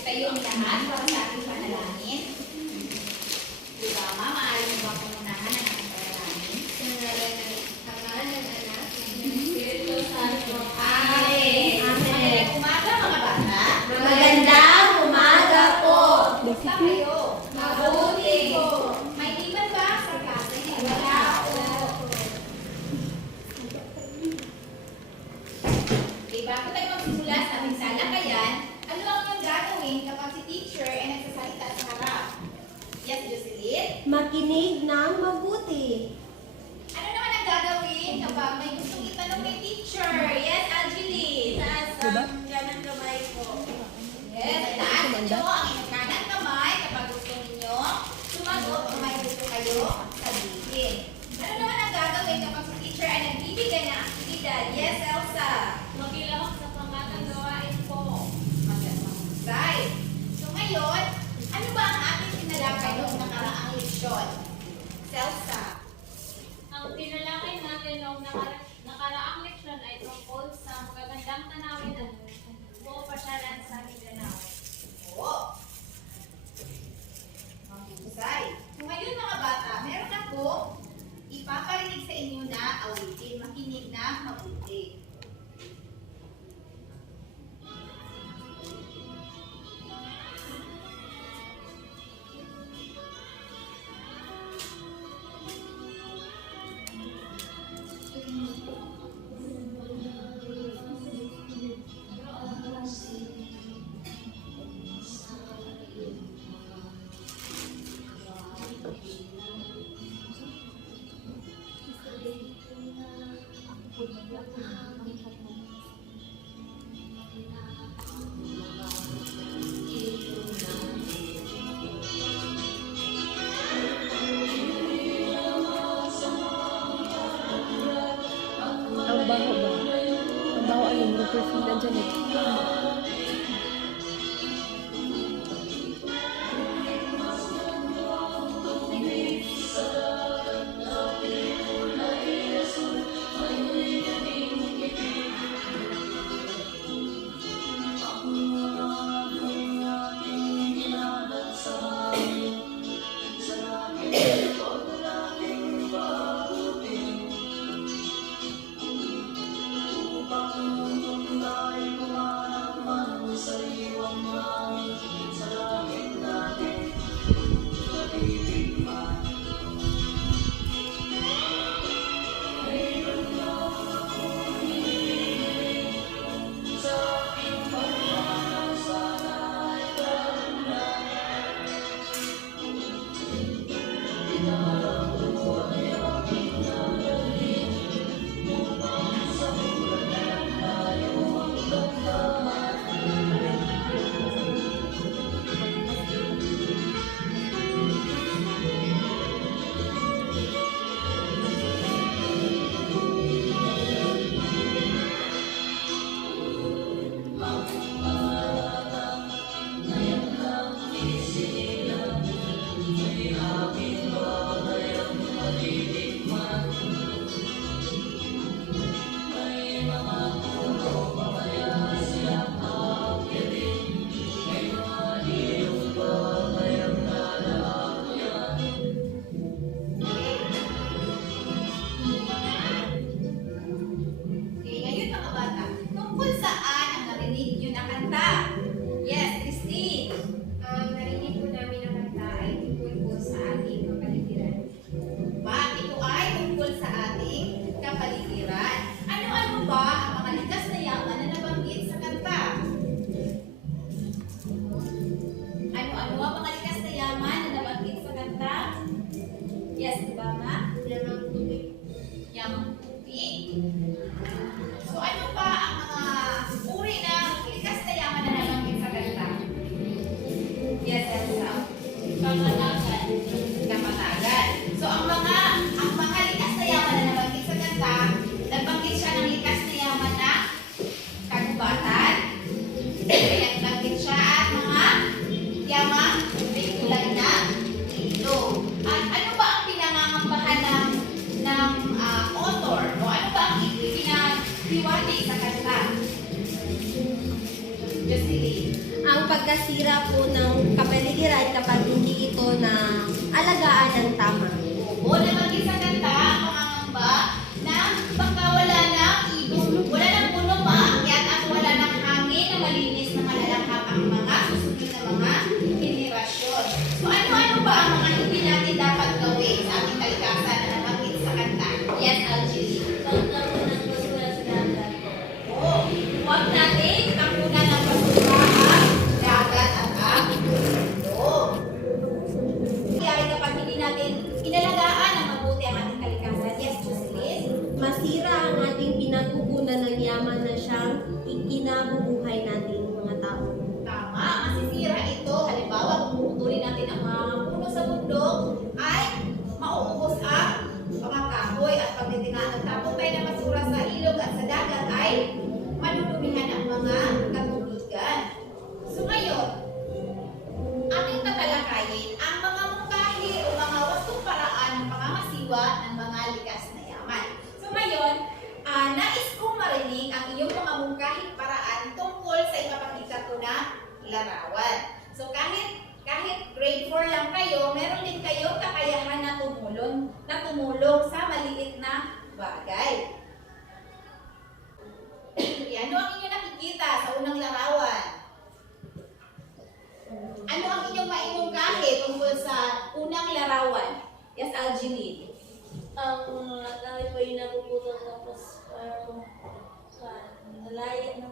tayong lahat para sa ating panalangin. Diba, Ma? Maaari mo ba pamunahan ang ating panalangin? Sa ngalan ng Ama, ng Anak, ng Espiritu Santo. Amen. Magandang umaga, mga bata. Magandang umaga po. Kumusta kayo? Mabuti po. May liban ba sa klase? Wala po. Diba, kung tayo magsimula sa ating salakayan, ano ang iyong gagawin kapag si teacher ay nagsasalita sa harap? Yes, Jocelyn? Makinig ng mabuti. Ano naman ang gagawin kapag may gustong itanong kay teacher? Yes, Angeline? Ganang kamay po. Yes, taas ninyo ang inyong kanang kamay kapag gusto ninyo sumagot o may gusto kayo sabihin. Ano naman ang gagawin kapag si teacher ay nagbibigay ng aktibidad? Yes, Elsa? Magilahok sa pangatang gawain po. Mahusay. So ngayon, ano ba ang ating tinalakay noong nakaraang leksyon? Elsa? Ang tinalakay natin noong nakaraang leksyon ay tungkol sa magagandang tanawin at buo pasyalan sa Mindanao. Oo. Mahusay. So ngayon mga bata, meron ako ipaparinig sa inyo na awitin. Makinig na mabuti. Ang baho ba? Ang baho ay yung perfume nandiyan eh. Jocelyn? Ang pagkasira po ng kapaligiran kapag hindi ito na alagaan ng tama. Oo, nabanggit sa kanta ang pangangamba na pagka wala ng ibon, wala ng puno maakyat at wala ng hangin na malinis na malalakap ang mga susunod na mga henerasyon. So ano-ano ba ang mga hindi natin dapat gawin sa ating kalikasan na nabanggit sa kanta? Yes, Algeria. Pagtapon ng basura sa dagat. Oo, huwag natin tapunan ng basura ang dagat at ang mundo. Kaya kapag hindi natin inalagaan ang mabuti ang ating kalikasan, yes, Jocelyn? Masira ang ating pinagkukunan ng yaman na siyang ikinabubuhay nating mga tao. Tama, masisira ito. Halimbawa, kung puputulin natin ang mga puno sa bundok, ay mauubos ang mga kahoy at pag nagtapon tayo ng basura sa ilog at sa dagat ay madudumihan ang mga katubigan. So ngayon, ating tatalakayin ang mga mungkahi o mga wastong paraan ng pangangasiwa ng mga likas na yaman. So ngayon, nais kong marinig ang iyong mga mungkahing paraan tungkol sa ipapakita ko na larawan. So kahit grade 4 lang kayo, meron din kayong kakayahan na tumulong sa maliit na bagay. Ano ang inyong nakikita sa unang larawan? Ano ang inyong maimungkahi tungkol sa unang larawan? Yes, Algeline. Ang tayo po yung napuputol tapos parang nalayat na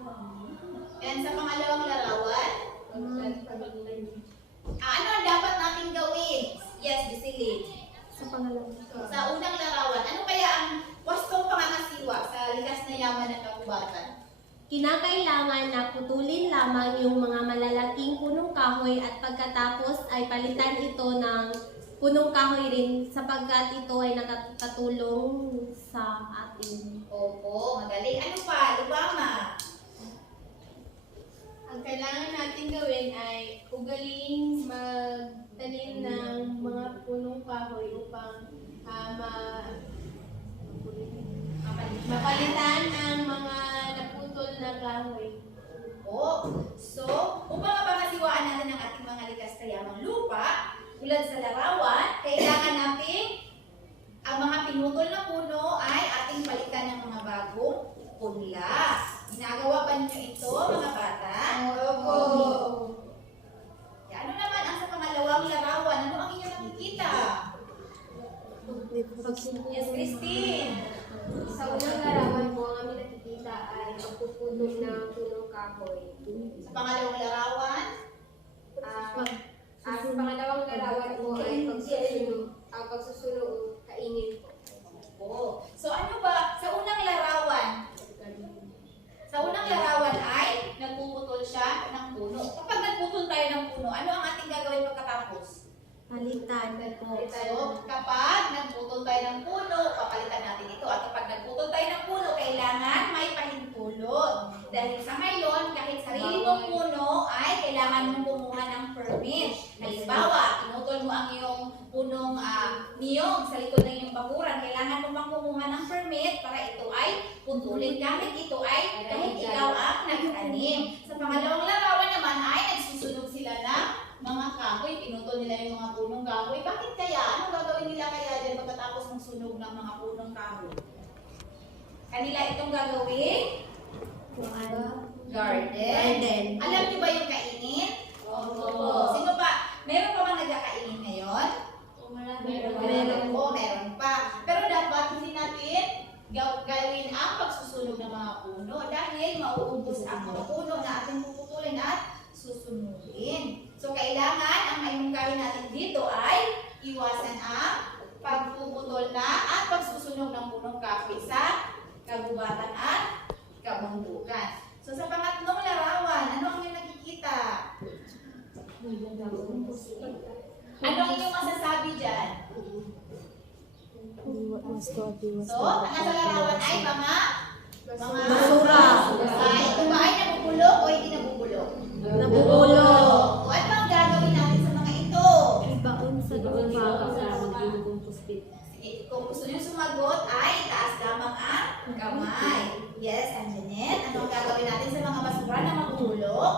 And sa pangalawang larawan, ano ang dapat natin gawin? Yes, Jocelyn. Sa pangalawa. Sa unang larawan, ano kaya ang wastong pangangasiwa sa likas na yaman ng kagubatan? Kinakailangan na putulin lamang yung mga malalaking punong kahoy at pagkatapos ay palitan ito ng punong kahoy rin sapagkat ito ay nakatulong sa atin. Opo, magaling. Ano pa? Lubama. Ang kailangan natin gawin ay ugaling magtanim ng mga punong kahoy upang mapalitan ang mga naputol na kahoy. Opo. So, upang mapangasiwaan natin ang ating mga likas na yamang lupa, tulad sa larawan, kailangan natin ang mga pinutol na puno ay ating palitan ng mga bagong punla. Ginagawa ba niyo ito, mga bata? Opo. Ano naman ang sa pangalawang larawan? Ano ang inyong nakikita? Yes, Christine. Sa unang larawan po, ang aming nakikita ay pagpuputol ng punong kahoy. Sa pangalawang larawan, Sa pangalawang larawan po ay pagsusunog, kainin po. opo. So ano ba? Sa unang larawan, ay nagpuputol siya ng puno. Kapag nagputol tayo ng puno, ano ang ating gagawin pagkatapos? Palitan po. So, kapag nagputol tayo ng puno, papalitan natin ito. At kapag nagputol tayo ng puno, kailangan may pahintulot. Dahil sa ngayon, kahit sarili mong puno, ay kailangan mong kumuha ng permit. Halimbawa, pinutol mo ang iyong punong niyog sa likod ng iyong bakuran. Kailangan mo pang kumuha ng permit para ito ay putulin. Kahit ikaw ang nagtanim. Sa pangalawang larawan naman ay nagsusunog sila ng mga kahoy, pinutol nila yung mga punong kahoy. Bakit kaya? Ano gagawin nila kaya dyan pagkatapos ng sunog ng mga punong kahoy? Kanila itong gagawin? Garden. Alam niyo ba yung kainin? Oo. Sino pa? Meron pa bang nagkakainin ngayon? Meron pa. Pero dapat hindi natin gawin ang pagsusunog ng mga puno dahil mauubos ang mga puno na ating puputulin at susunugin. So, kailangan ang maimungkahi natin dito ay iwasan ang pagpuputol na at pagsusunog ng punong kahoy sa kagubatan at kabundukan. So, sa pangatlong larawan, ano ang inyong nakikita? Ano ang inyong masasabi dyan? So, ang nasa larawan ay mga Basura. Ito ba ay nabubulok o hindi nabubulok? Nabubulok. O ano ang gagawin natin sa mga ito? Ibaon sa Sige, kung gusto niyo sumagot ay taas lamang ang kamay. Yes, Anjanette. Ano ang gagawin natin sa mga basura na mabubulok?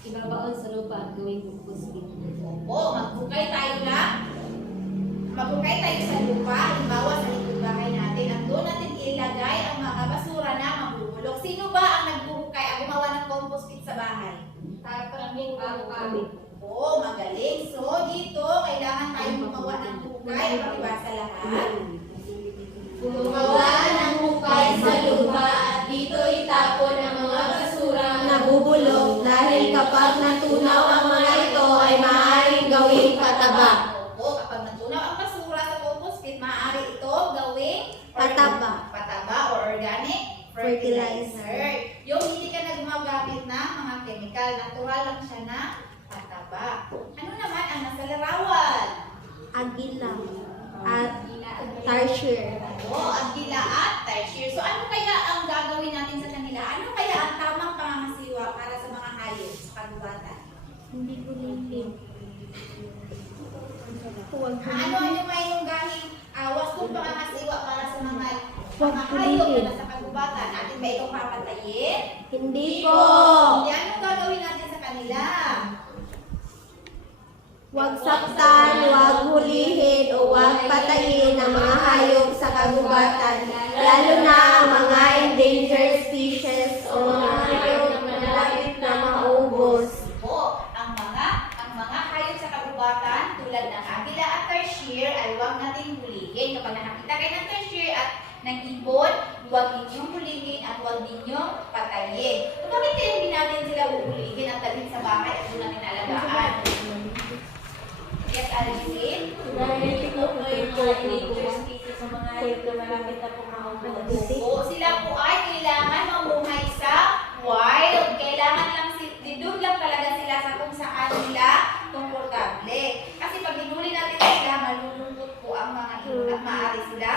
Ibabaon sa lupa at gawing composting. Opo, magbukay tayo lang. Magbukay tayo sa lupa, halimbawa sa likod bahay natin. At doon natin ilagay ang mga basura na mabubulok. Sino ba ang nagbubukay, ang gumawa ng compost pit sa bahay? Kami. Oo, magaling. So, dito, kailangan tayong gumawa ng hukay. Pakibasa lahat. Gumawa ng hukay sa lupa at dito itapon ang mga basura na nabubulok dahil kapag natunaw ang mga ito ay maaaring gawing pataba. Oo, kapag natunaw ang basura sa compost pit, maaari ito gawing Pataba. Pataba or organic Fertilizer. Yung hindi ka na gumagamit ng mga chemical, natural lang siya na pataba. Ano naman ang nasa larawan? Agila at tarsier. Oo, agila at tarsier. So ano kaya ang gagawin natin sa kanila? Ano kaya ang tamang pangangasiwa para sa mga hayop sa kagubatan? Hindi ko limpin. Huwag Ano yung may gahing wastong pangangasiwa para sa mga Huwag hayop pulihin. na nasa kagubatan? Atin ba itong papatayin? Hindi po. Hindi, anong gagawin natin sa kanila? Huwag saktan, huwag hulihin o huwag patayin ang mga hayop sa kagubatan, lalo na ang mga endangered species o mga hayop na malapit na maubos. Po, ang mga hayop sa kagubatan tulad ng agila at tarsier ay huwag nating hulihin. Kapag nakakita kayo ng tarsier at ng ibon, huwag ninyong hulihin at huwag ninyong patayin. So, bakit kaya hindi natin sila huhulihin at dalhin sa bahay at doon natin alagaan? Yes, Alvin? Dahil ito po ay mga endangered species o mga hayop na malapit na maubos. Oo, sila po ay kailangan mamuhay sa wild. Kailangan lang, doon lang talaga sila sa kung saan nila komportable. Kasi pag hinuli natin sila, malulungkot po ang mga ibon at maaari sila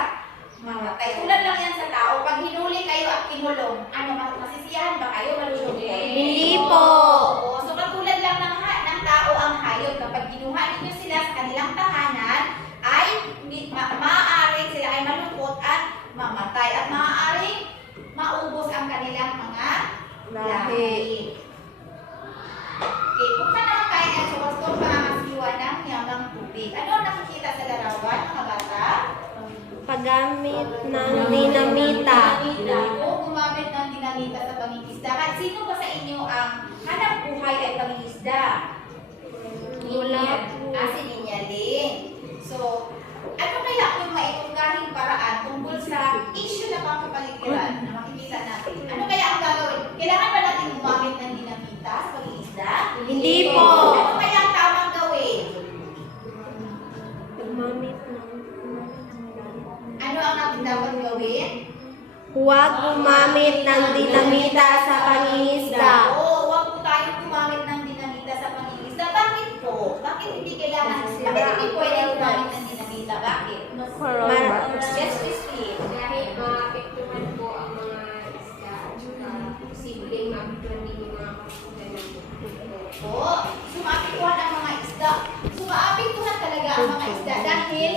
mamatay. Tulad lang yan sa tao. Pag hinuli kayo at kinulong, ano, masisiyahan ba kayo? Malulungkot? Hindi po. Oo, so katulad lang ng tao ang hayop. Kapag ginuha ninyo sila sa kanilang tahanan, ay maaaring sila ay malungkot at mamatay. At maaaring maubos ang kanilang mga lahi. Okay, punta naman tayo ngayon sa wastong pangangasiwa ng yamang tubig. Ano ang nakikita sa larawan, mga bata? Paggamit ng dinamita. O gumamit ng dinamita sa pangingisda. At sino ba sa inyo ang hanap buhay ay pangingisda? Wala po. Si Ninyalin. So, ano kaya yung maitungkahing paraan tungkol sa issue na pangkapaligiran na makikita natin? Ano kaya ang gagawin? Kailangan ba natin gumamit ng dinamita sa pangingisda? Hindi po. Ano kaya ang tamang gawin? Gumamit ng Ano ang natin dapat gawin? Huwag gumamit ng dinamita sa pangingisda. Oo, huwag po tayo gumamit ng dinamita sa pangingisda. Bakit po? Bakit hindi kailangan? Bakit hindi pwede gumamit ng dinamita? Bakit? Yes, Christine. Dahil maapektuhan po ang mga isda at posibleng maapektuhan din yung mga kapunan ng Oo, sumaapektuhan ang mga isda. Sumaapektuhan talaga ang mga isda dahil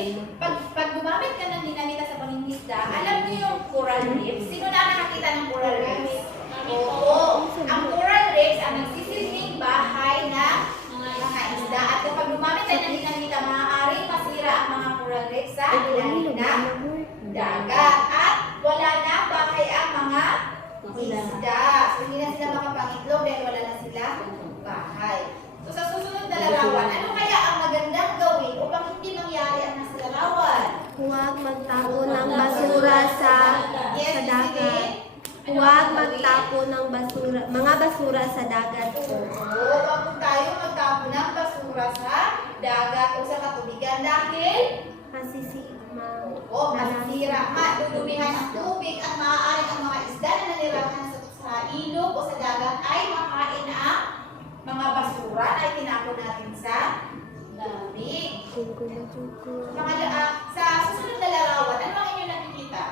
pag gumamit ka ng dinamita sa pangingisda, alam niyo yung coral reefs? Sino na nakakita ng coral reefs? Oo, ang coral reefs ang nagsisilbing bahay ng mga isda. At kapag gumamit tayo ng dinamita, maaaring masira ang mga coral reefs sa ilalim ng dagat. At wala na bahay ang mga isda. So, hindi na sila makapangitlog dahil wala na sila bahay. So, sa susunod na larawan, ano kaya ang magandang gawin upang hindi mangyari ang nasa larawan? Huwag magtapon ng basura sa dagat. Huwag magtapon ng mga basura sa dagat po. Oo, wag po tayo magtapon ng basura sa dagat o sa katubigan dahil masisira, madudumihan ang tubig at maaaring ang mga isda na nanirahan sa ilog o sa dagat ay makain ang mga basura na itinapon natin sa tubig. Sa susunod na larawan, ano ang inyong nakikita?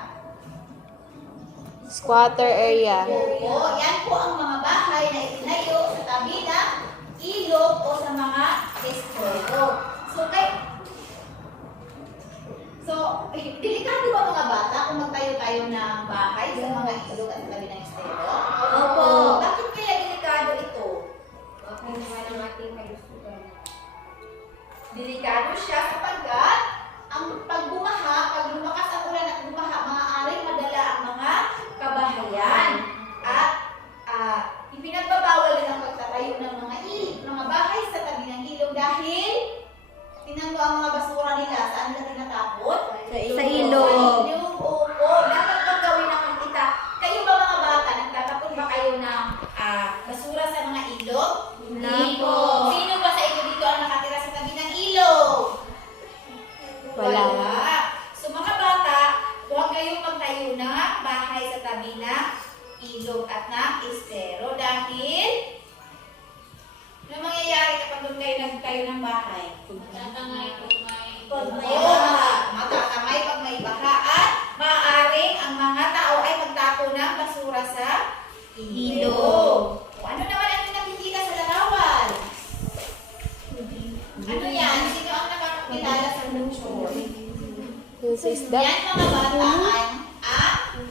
Squatter area. Oo, yan po ang mga bahay na itinayo sa tabi ng ilog o sa mga estero. Delikado ba mga bata kung magtayo tayo ng bahay sa mga ilog at sa tabi ng estero? Opo. Bakit kaya delikado ito? siya sapagkat ang pag lumakas ang ulan at bumaha, maaaring madala ang mga kabahayan. At ipinagbabawal din ang pagtatayo ng mga bahay sa tabi ng ilog dahil tingnan mo ang mga basura nila. Saan nila tinatapon? Sa ilog. Sa ilog, opo. Dapat bang gawin ng kita? Kayo ba mga bata, nagtatapon ba kayo ng basura sa mga ilog? Hindi po. Sino ba sa inyo dito ang nakatira sa tabi ng ilog? Wala. So mga bata, huwag kayong magtayo ng bahay sa tabi ng ilog at ng estero dahil ano mangyayari kapag doon kayo nagtayo ng bahay? Tatangay po may Matatamay pag may baha at maaaring ang mga tao ay magtapo ng basura sa ilog. Ano naman ang nakikita sa larawan? Ano yan? Sino ang nakakakilala sa picture? Yung sa isda. Yan mga bata ang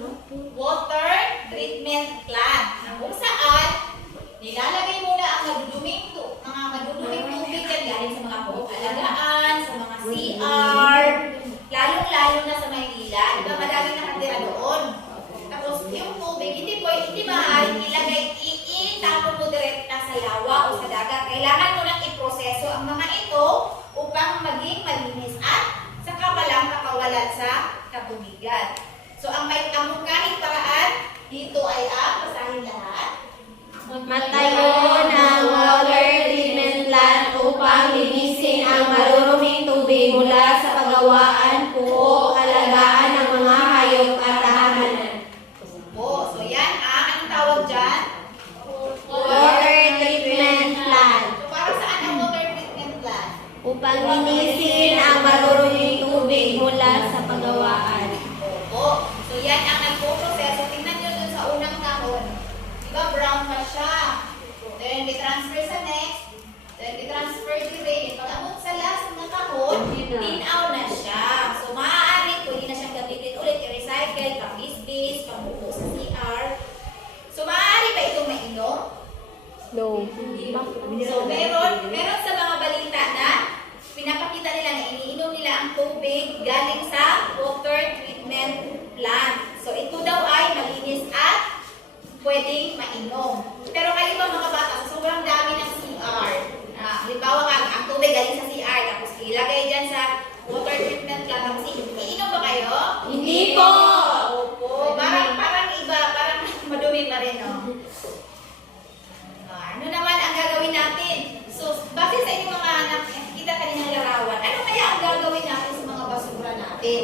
water treatment plant na kung saan nilalagay muna ang maduduming tubig yan galing sa mga alagaan, sa mga CR, lalong-lalo na sa Maynila. Diba madami nakatira doon. Tapos yung tubig, hindi maaaring ilagay, itapon mo direkta sa lawa o sa dagat. Kailangan mo nang iproseso ang mga ito upang maging malinis at saka walang makawalan sa katubigan. So ang kahit paraan dito ay basahin lahat. Matayo ng water treatment plant upang linisin ang maruruming tubig mula sa pagawaan o alagaan ng mga hayop at tahanan. So yan anong tawag dyan? Water treatment plant So para saan ang water treatment plant? upang linisin ang maruruming tubig mula sa pagawaan. Opo. So yan ang nagpo-proseso. Tingnan nyo dun sa unang kahon. Diba brown pa siya? Then i-transfer sa next. Then i-transfer dire. Pag abot sa last na kahon, tinaw na siya. So maaari, pwede na siyang gamitin ulit, i-recycle, pang-bisbis, pang-buko sa CR. So maaari ba itong mainom? No. So meron sa mga balita na pinapakita nila na iniinom nila ang tubig galing sa water treatment plant. So ito daw ay malinis at pwedeng mainom. Pero kayo ba mga bata, sa sobrang dami ng CR, halimbawa ang tubig galing sa CR, tapos ilagay dyan sa water treatment plant, tapos iinom ba kayo? Hindi po! Opo. Parang iba, parang madumi pa rin, no? Ano naman ang gagawin natin? So, base sa inyong mga nakikita kaninang larawan, ano kaya ang gagawin natin sa mga basura natin?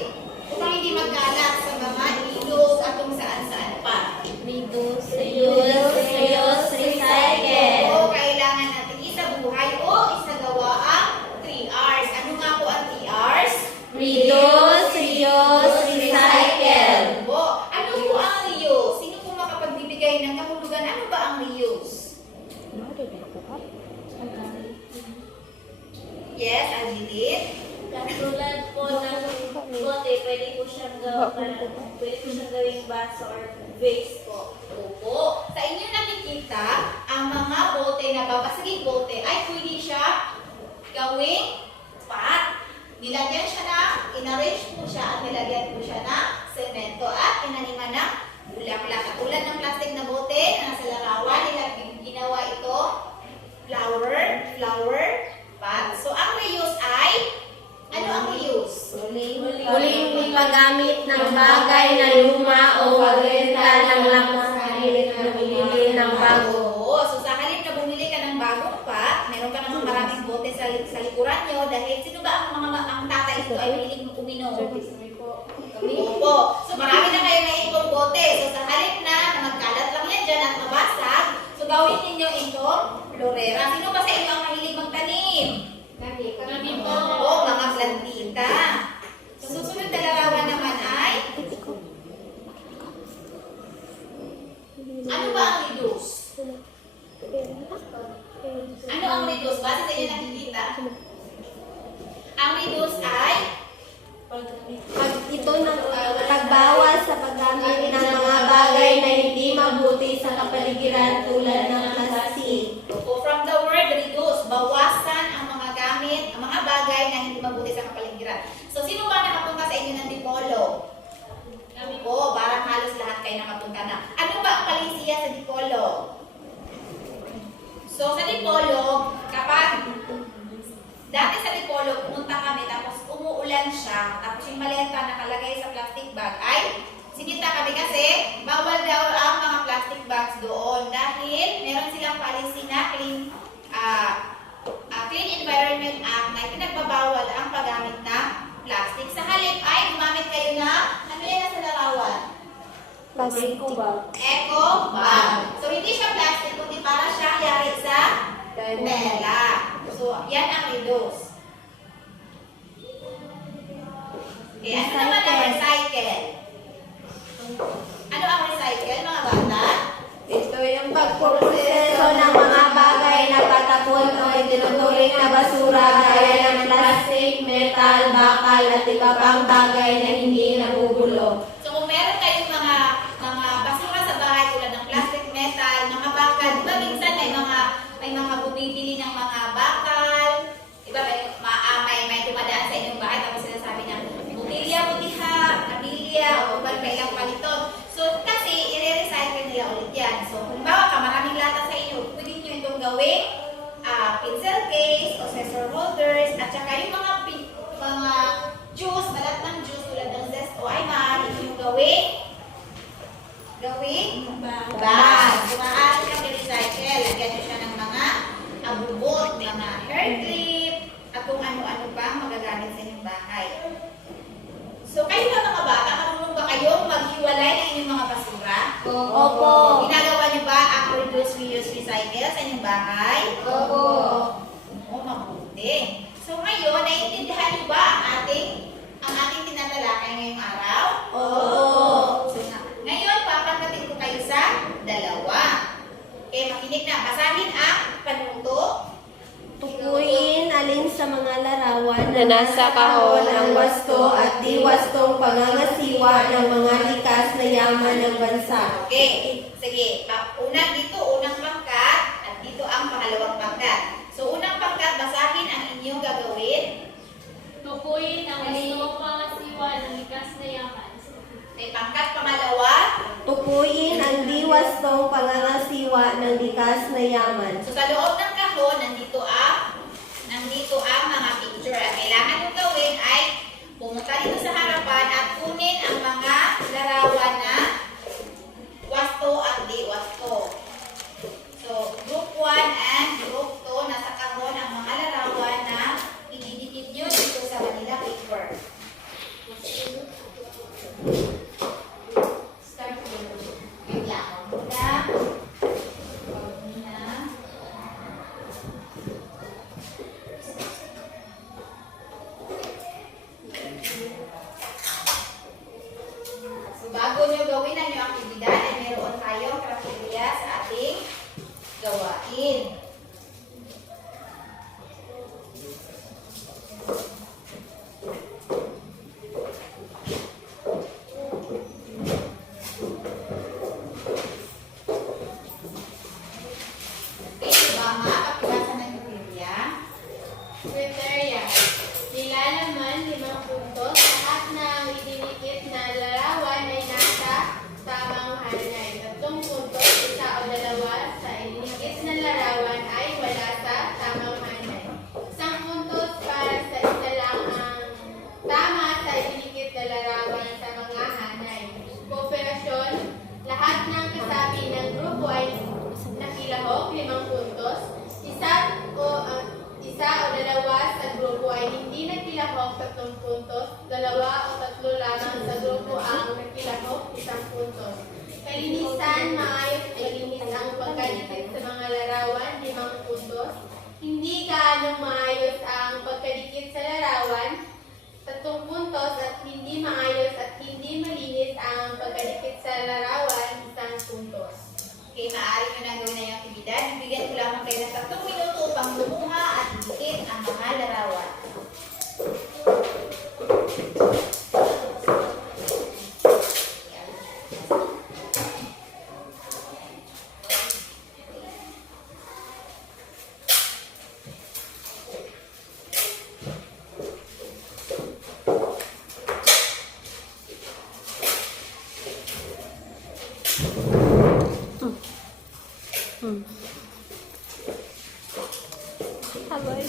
Upang hindi magkalat sa mga ilog at kung saan-saan pa. Reduce, reuse, recycle. O kailangan natin isabuhay o isagawa ang 3 R's. Ano nga po ang 3 R's? Reduce, reuse, recycle. O, ano po ang reuse? Sino po makapagbibigay ng kahulugan? Ano ba ang reuse? Yes, Angeline? Katulad po ng bote, pwede po siyang gawing baso or vase po. Opo. Sa inyo nakikita, ang mga bote na babasaging bote ay pwede siya gawing pot. Nilagyan siya inarrange po siya at nilagyan po siya ng semento at tinaniman ng bulaklak. Katulad ng plastic na bote na nasa larawan, ginawa ito flower pot. So ang reuse ay, ano ang reuse? Muling paggamit ng bagay na luma o pagrenta ng lakas sa halip na bumili ng bago. Oo. So sa halip na bumili ka ng bagong pot, meron ka namang maraming bote sa likuran nyo dahil sino ba ang tatay dito ay mahilig mo uminom? Opo. So marami na kayo naipong bote. So sa halip na magkalat lang yan dyan at mabasag, so gawin ninyo itong florera. Sino ba sa inyo ang mahilig magtanim? Kami po. Oo, mga plantita. So susunod na larawan naman ay, ano ba ang reduce? Ano ang reduce? Base sa inyo nakikita. Ang reduce ay Ito ng pagbawas sa paggamit ng mga bagay na hindi mabuti sa kapaligiran tulad ng plastic. from the word reduce. So, sa Dipolo, kapag dati sa Dipolo, pumunta kami, tapos umuulan siya, tapos yung maleta nakalagay sa plastic bag, ay sinita kami kasi bawal daw ang mga plastic bags doon dahil meron silang policy na Clean Environment Act na pinagbabawal ang paggamit ng plastic. Sa halip ay gumamit kayo ng, ano yan sa larawan? Plastic. Eco bag. So, hindi siya plastic, kundi para siya yari sa tela. So, yan ang reduce. Okay, ano naman ang recycle? Ano ang recycle, mga bata? Ito yung pagproseso ng mga bagay na patapon o itinuturing na basura gaya ng plastic, metal, bakal at iba pang bagay na hindi nabubulok. So, kung meron kayong mga basura sa bahay tulad ng plastic, metal, mga bakal, di ba minsan may mga bumibili ng mga bakal, di ba may dumadaan sa inyong bahay tapos sinasabi niya, butilya, kabilya, o kailang paliton. So, kasi i-recycle nila ulit yan. So, kung bawa ka, maraming lata sa inyo, pwede nyo itong gawing pencil case o scissor holders, at saka yung mga juice, balat ng juice tulad ng zest o ay maaari nyo gawing bag. So, maaari kang i-recycle. Lagyan nyo siya ng mga abubot, mga hair clip, at kung ano-ano pa magagamit sa inyong bahay. So, kayo ba mga bata, marunong ba kayong maghiwalay ng inyong mga basura? Opo. Ginagawa niyo ba ang reduce, reuse, recycle sa inyong bahay? Opo. Oo, mabuti. So, ngayon, naiintindihan niyo ba ang ating tinatalakay ngayong araw? Opo. So, ngayon, papanggatin ko kayo sa dalawa. Okay, makinig na. Basahin ang panuto. Tukuyin alin sa mga larawan Na nasa kahon ang wasto at di wastong pangangasiwa ng mga likas na yaman ng bansa. Okay, sige. Unang pangkat at dito ang pangalawang pangkat. So, unang pangkat, basahin ang inyong gagawin. Tukuyin ang gusto pangasiwa ng likas na yaman. Okay, pangkat pangalawa. Tukuyin ang di wastong pangangasiwa ng likas na yaman. So, sa loob ng kahon, nandito ang mga picture. Ang kailangan nyo gawin ay pumunta dito sa harapan at kunin ang mga larawan na wasto at di wasto. So, group 1 and group 2, nasa kahon ang mga larawan na ididikit nyo dito sa Manila paper. Start with, wait lang. So, bago nyo gawin ang inyong aktibidad, ay meron tayong criteria sa ating gawain. Okay, diba nga? Kapilasan ng criteria. Criteria. Nilalaman 5 puntos. Lahat ng idinikit na larawan ay nasa tamang hanay. 3 puntos, 1 o 2 sa idinikit na larawan ay wala sa tamang hanay. 1 puntos para sa isa lang ang tama sa idinikit na larawan sa mga hanay. Kooperasyon. Lahat ng kasabi ng grupo ay nakilahok, 5 puntos. Isa o 2 sa grupo ay hindi nakilahok, 3 puntos. 2 o 3 lamang sa grupo ang nakilahok, 1 puntos. Kalinisan, maayos at malinis ang pagkadikit sa mga larawan, 5 puntos. Hindi gaanong maayos ang pagkadikit sa larawan, 3 puntos. At hindi maayos at hindi malinis ang pagkadikit sa larawan, 1 puntos. Okay, maaari nyo na gawin na yung aktibidad. Bibigyan ko lamang kayo ng 3 minuto upang lumuha at dikit ang mga larawan. away.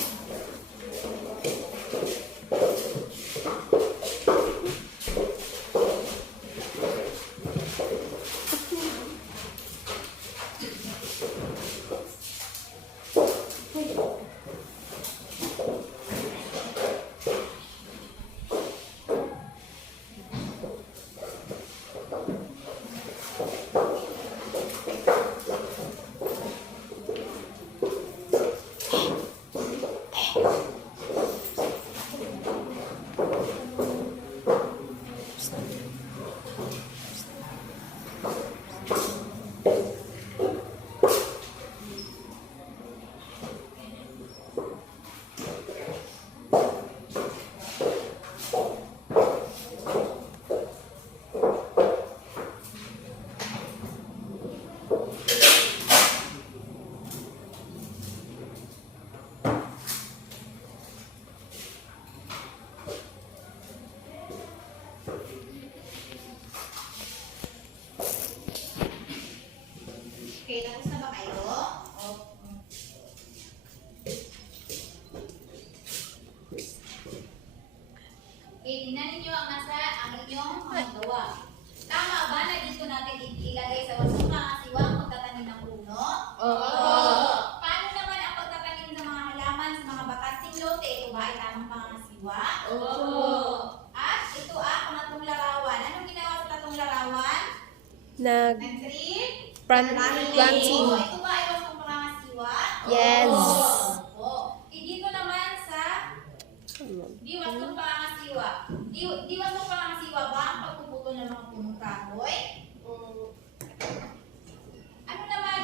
Okay, tapos na ba kayo? Okay, tingnan ninyo ang inyong mga gawa. Tama ba na dito natin ilagay sa wasong pangasiwa ang pagtatanim ng puno? Paano naman ang pagtatanim ng mga halaman sa mga bakanting lote? Ito ba ay tamang pangasiwa? At ito pangatlong larawan. Anong ginawa sa tatlong larawan? Nag-trip? Planting. Ito ba ay wasong pangasiwa? Yes. Dito naman sa diwastong pangasiwa. Diwastong pangasiwa ba ang pagpuputol ng mga punong kahoy? Ano naman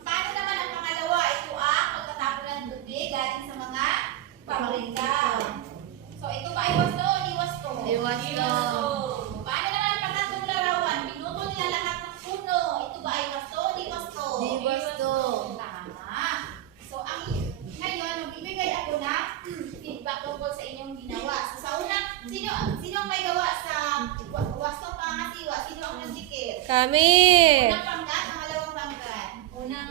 paano naman ang pangalawa? Ito pagtatapon ng tubig galing sa mga pabrika. So ito ba ay wasto o diwasto? Diwasto. Paano naman ang pangatlong larawan? Pinutol nila lahat ng puno. Ito ba ay wasto o diwasto? Diwasto. Tama. So ngayon, magbibigay ako na feedback tungkol sa inyong ginawa. So sa unang, sino ang may gawa sa wasto pangasiwa? Sino ang nagdikit? Kami. Unang pangkat, pangalawang pangkat.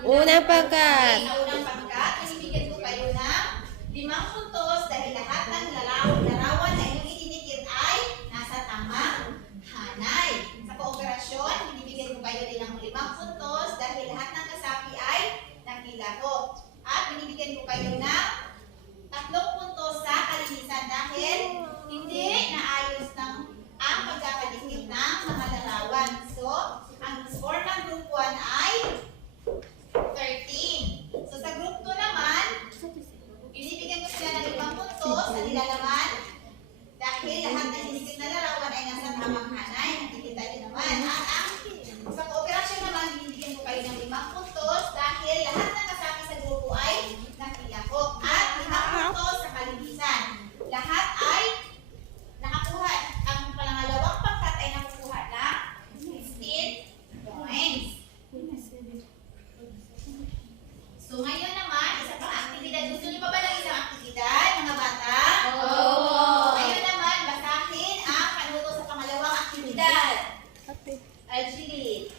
Unang pangkat. Okay, sa unang pangkat, binibigyan ko kayo ng 5 puntos dahil lahat ng larawan na inyong idinikit ay nasa tamang hanay. Sa kooperasyon, binibigyan ko kayo din ng 5 puntos dahil lahat ng kasapi ay nakilahok. At binibigyan ko kayo ng 3 puntos sa kalinisan dahil hindi naayos ang pagkakadikit ng mga larawan. So, ang score ng group 1 ay 13. So, sa group 2 naman, binibigyan ko sila ng 5 puntos sa nilalaman dahil lahat ng dinikit na larawan ay nasa tamang hanay. Nakikita niyo naman. At sa kooperasyon naman, binibigyan ko kayo ng 5 puntos dahil lahat ng kasapi sa grupo ay nakilahok. At 5 puntos sa kalinisan. Lahat ay nakakuha. Ang pangalawang pangkat ay nakukuha ng 16 points. So ngayon naman, isa pang aktibidad. Gusto niyo pa ba ng isang aktibidad, mga bata? Ngayon naman, basahin ang panuto sa pangalawang aktibidad. Algili.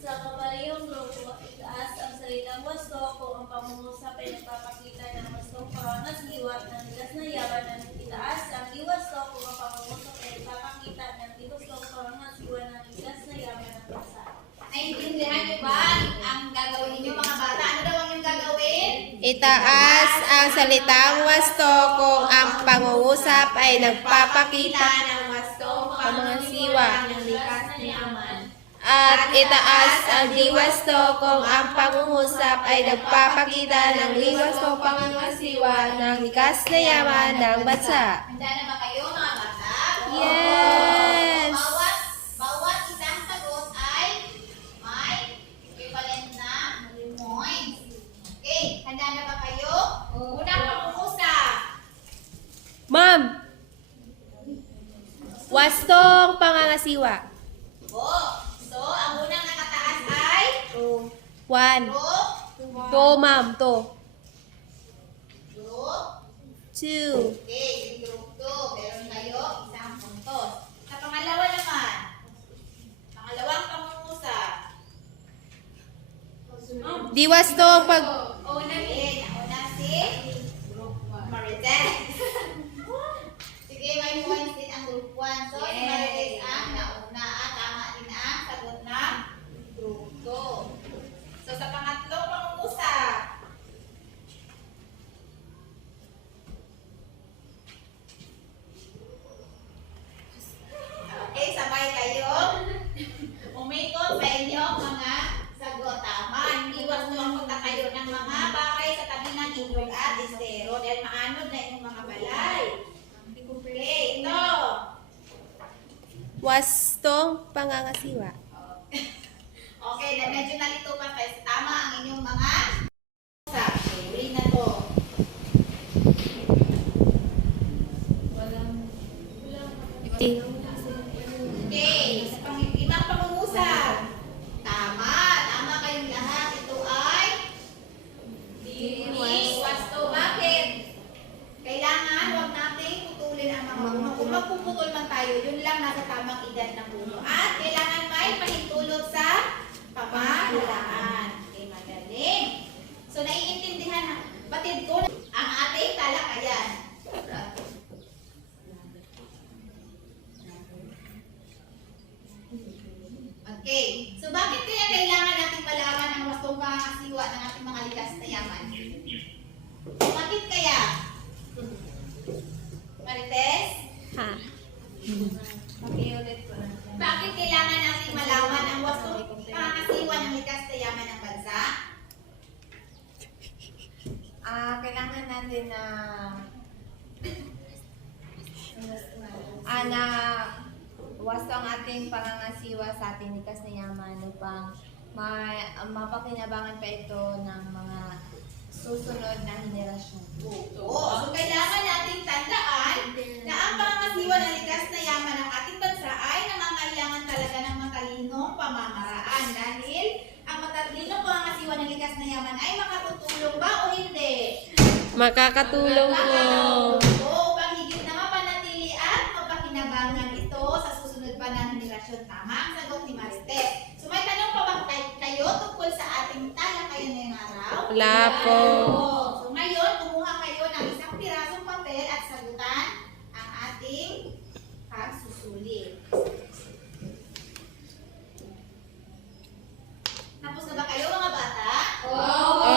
Sa kaparehong grupo, itaas ang salitang wasto kung ang pangungusap ay nagpapakita ng wastong pangangasiwa ng likas na yaman ng itaas ang diwasto kung ang pangungusap ay nagpapakita ng diwastong pangangasiwa ng likas na yaman ng bansa. Naintindihan niyo ba ang gagawin ninyo, mga bata? Ano daw ang inyong gagawin? Itaas ang salitang wasto kung ang pangungusap ay nagpapakita ng wastong pangangasiwa ng likas na yaman. at itaas ang diwasto kung ang pangungusap ay nagpapakita ng liwasto pangangasiwa ng likas na yaman ng bansa. Handa na ba kayo, mga bata? Yes! Bawat isang sagot ay may equivalent na points. Okay, handa na ba kayo? Unang pangungusap. Ma'am! Wastong pangangasiwa. So, ang unang nakataas ay 1. group. 2, ma'am. 2. Group. 2. Okay, yung group 2. Meron kayo isang puntos. Sa pangalawa naman, pangalawang pangungusap. Diwastong pag... Una si wastong pangangasiwa. Okay, na medyo nalito pa guys. Tama ang inyong mga okay, read na to. Okay, sa limang pangungusap. Tama, tama kayong lahat. Ito ay dini, wasto. Bakit? Kailangan huwag nating putulin ang mga puno. Kung magpuputol man tayo, yun lang nasa tamang edad ng puno. At kailangan may pahintulot sa pamahalaan. Okay, magaling. So, naiintindihan, batid ko ang ating talakayan. Okay. So, bakit kaya kailangan nating malaman ang wastong pangangasiwa ng ating mga likas na yaman? Bakit kaya? Marites? Ha. Bakit kailangan nating malaman ang wastong pangangasiwa ng likas na yaman ng bansa? Kailangan natin na wasto ang ating pangangasiwa sa ating likas na yaman upang mapakinabangan pa ito ng mga susunod na henerasyon. Oo. So, kailangan nating tandaan na ang pangangasiwa ng likas na yaman ng ating bansa ay nangangailangan talaga ng matalinong pamamaraan dahil ang matalinong pangangasiwa ng likas na yaman ay makatutulong ba o hindi? Makakatulong po. Oo, upang higit na mapanatili at mapakinabangan ito sa susunod pa na henerasyon. Tama ang sagot ni Marites. So, may tanong pa ba kayo tungkol sa ating talakayan ngayong araw? Wala po. So, ngayon, kumuha kayo ng isang pirasong papel at sagutan ang ating pagsusulit. Tapos na ba kayo mga bata? Opo.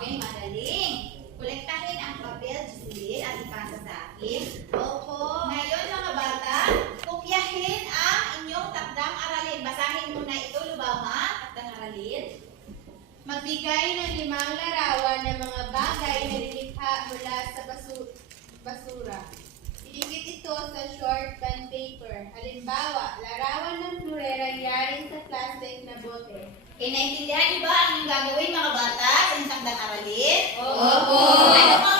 Okay, magaling. Kolektahin ang papel, susulit at ipasa sa akin. Opo. Ngayon mga bata, kopyahin ang inyong takdang aralin. Basahin muna ito, Lubama, takdang aralin. Magbigay ng 5 larawan ng mga bagay na nilikha mula sa basura. Idikit ito sa short bond paper. Halimbawa, larawan ng florera yaring sa plastic na bote. Okay, naintindihan niyo ba ang inyong gagawin mga bata sa isang takdang aralin? Opo. Ano mga